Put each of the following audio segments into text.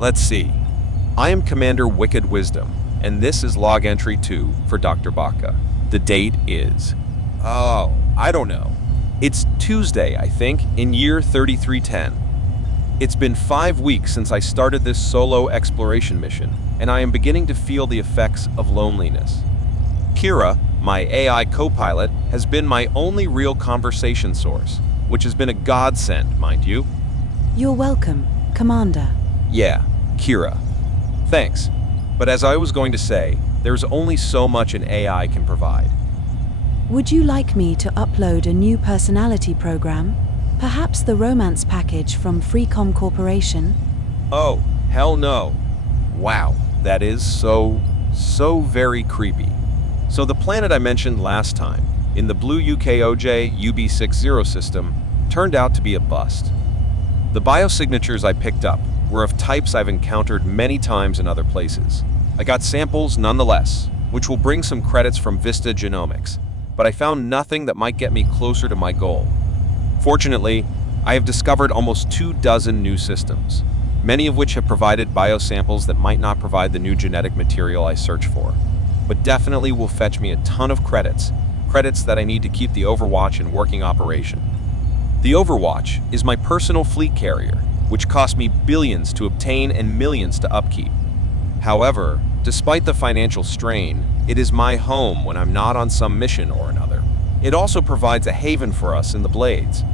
Let's see. I am Commander Wicked Wisdom, and this is log entry 2 for Dr. Baca. The date is... I don't know. It's Tuesday, I think, in year 3310. It's been 5 weeks since I started this solo exploration mission, and I am beginning to feel the effects of loneliness. Kira, my AI co-pilot, has been my only real conversation source, which has been a godsend, mind you. You're welcome, Commander. Yeah, Kira. Thanks. But as I was going to say, there's only so much an AI can provide. Would you like me to upload a new personality program? Perhaps the romance package from Freecom Corporation? Oh, hell no. Wow, that is so very creepy. So the planet I mentioned last time, in the blue UKOJ UB60 system, turned out to be a bust. The biosignatures I picked up were of types I've encountered many times in other places. I got samples nonetheless, which will bring some credits from Vista Genomics, but I found nothing that might get me closer to my goal. Fortunately, I have discovered almost 24 new systems, many of which have provided biosamples that might not provide the new genetic material I search for, but definitely will fetch me a ton of credits that I need to keep the Overwatch in working operation. The Overwatch is my personal fleet carrier, which cost me billions to obtain and millions to upkeep. However, despite the financial strain, it is my home when I'm not on some mission or another. It also provides a haven for us in the Blades.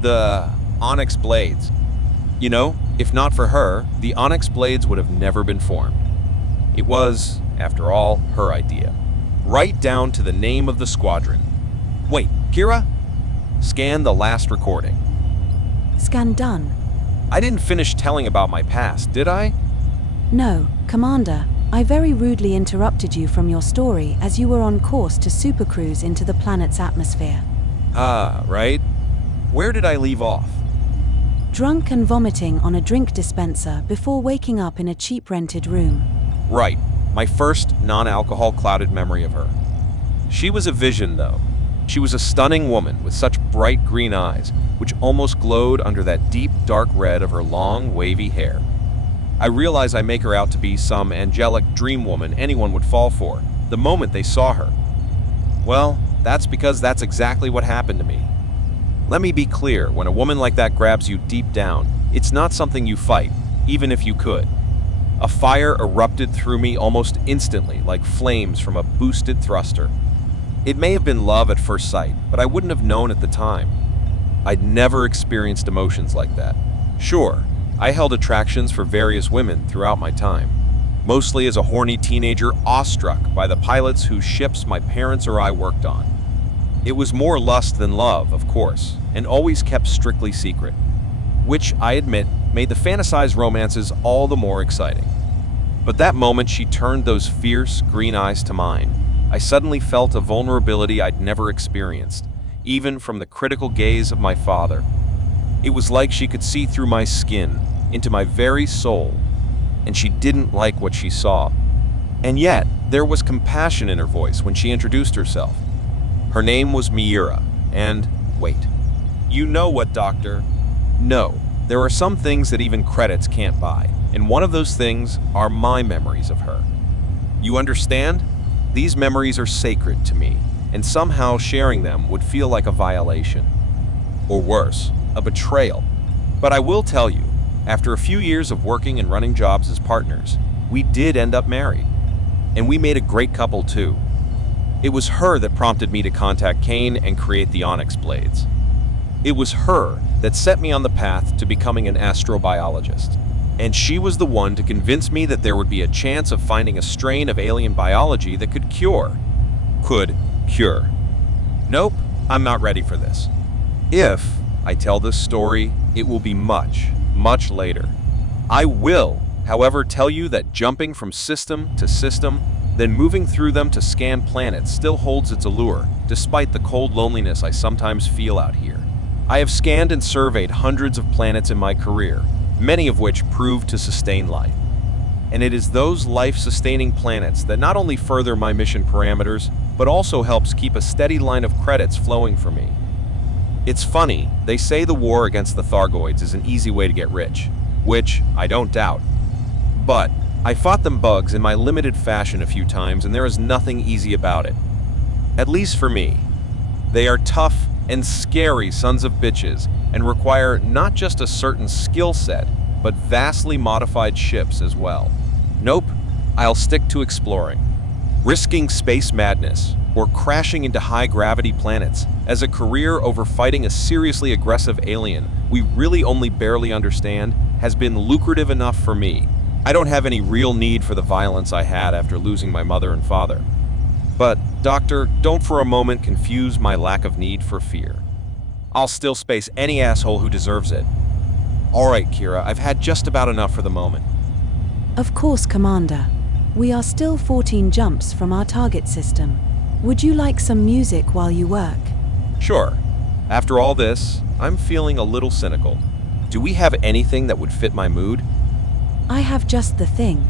The Onyx Blades. You know, if not for her, the Onyx Blades would have never been formed. It was, after all, her idea. Right down to the name of the squadron. Wait, Kira? Scan the last recording. Scan done. I didn't finish telling about my past, did I? No, Commander. I very rudely interrupted you from your story as you were on course to supercruise into the planet's atmosphere. Ah, right. Where did I leave off? Drunk and vomiting on a drink dispenser before waking up in a cheap rented room. Right. My first non-alcohol clouded memory of her. She was a vision, though. She was a stunning woman with such bright green eyes, which almost glowed under that deep dark red of her long, wavy hair. I realize I make her out to be some angelic dream woman anyone would fall for the moment they saw her. Well, that's because that's exactly what happened to me. Let me be clear, when a woman like that grabs you deep down, it's not something you fight, even if you could. A fire erupted through me almost instantly, like flames from a boosted thruster. It may have been love at first sight, but I wouldn't have known at the time. I'd never experienced emotions like that. Sure, I held attractions for various women throughout my time, mostly as a horny teenager awestruck by the pilots whose ships my parents or I worked on. It was more lust than love, of course, and always kept strictly secret, which, I admit, made the fantasized romances all the more exciting. But that moment she turned those fierce, green eyes to mine, I suddenly felt a vulnerability I'd never experienced, even from the critical gaze of my father. It was like she could see through my skin, into my very soul, and she didn't like what she saw. And yet, there was compassion in her voice when she introduced herself. Her name was Miura, and, wait, you know what, Doctor? No, there are some things that even credits can't buy, and one of those things are my memories of her. You understand? These memories are sacred to me, and somehow sharing them would feel like a violation. Or worse, a betrayal. But I will tell you, after a few years of working and running jobs as partners, we did end up married. And we made a great couple too. It was her that prompted me to contact Kane and create the Onyx Blades. It was her that set me on the path to becoming an astrobiologist. And she was the one to convince me that there would be a chance of finding a strain of alien biology that could cure. Nope, I'm not ready for this. If I tell this story, it will be much later. I will, however, tell you that jumping from system to system, then moving through them to scan planets still holds its allure, despite the cold loneliness I sometimes feel out here. I have scanned and surveyed hundreds of planets in my career, many of which proved to sustain life. And it is those life-sustaining planets that not only further my mission parameters, but also helps keep a steady line of credits flowing for me. It's funny, they say the war against the Thargoids is an easy way to get rich, which I don't doubt. But I fought them bugs in my limited fashion a few times, and there is nothing easy about it. At least for me. They are tough and scary sons of bitches and require not just a certain skill set, but vastly modified ships as well. Nope, I'll stick to exploring. Risking space madness or crashing into high-gravity planets as a career over fighting a seriously aggressive alien we really only barely understand has been lucrative enough for me. I don't have any real need for the violence I had after losing my mother and father. But, Doctor, don't for a moment confuse my lack of need for fear. I'll still space any asshole who deserves it. All right, Kira, I've had just about enough for the moment. Of course, Commander. We are still 14 jumps from our target system. Would you like some music while you work? Sure. After all this, I'm feeling a little cynical. Do we have anything that would fit my mood? I have just the thing.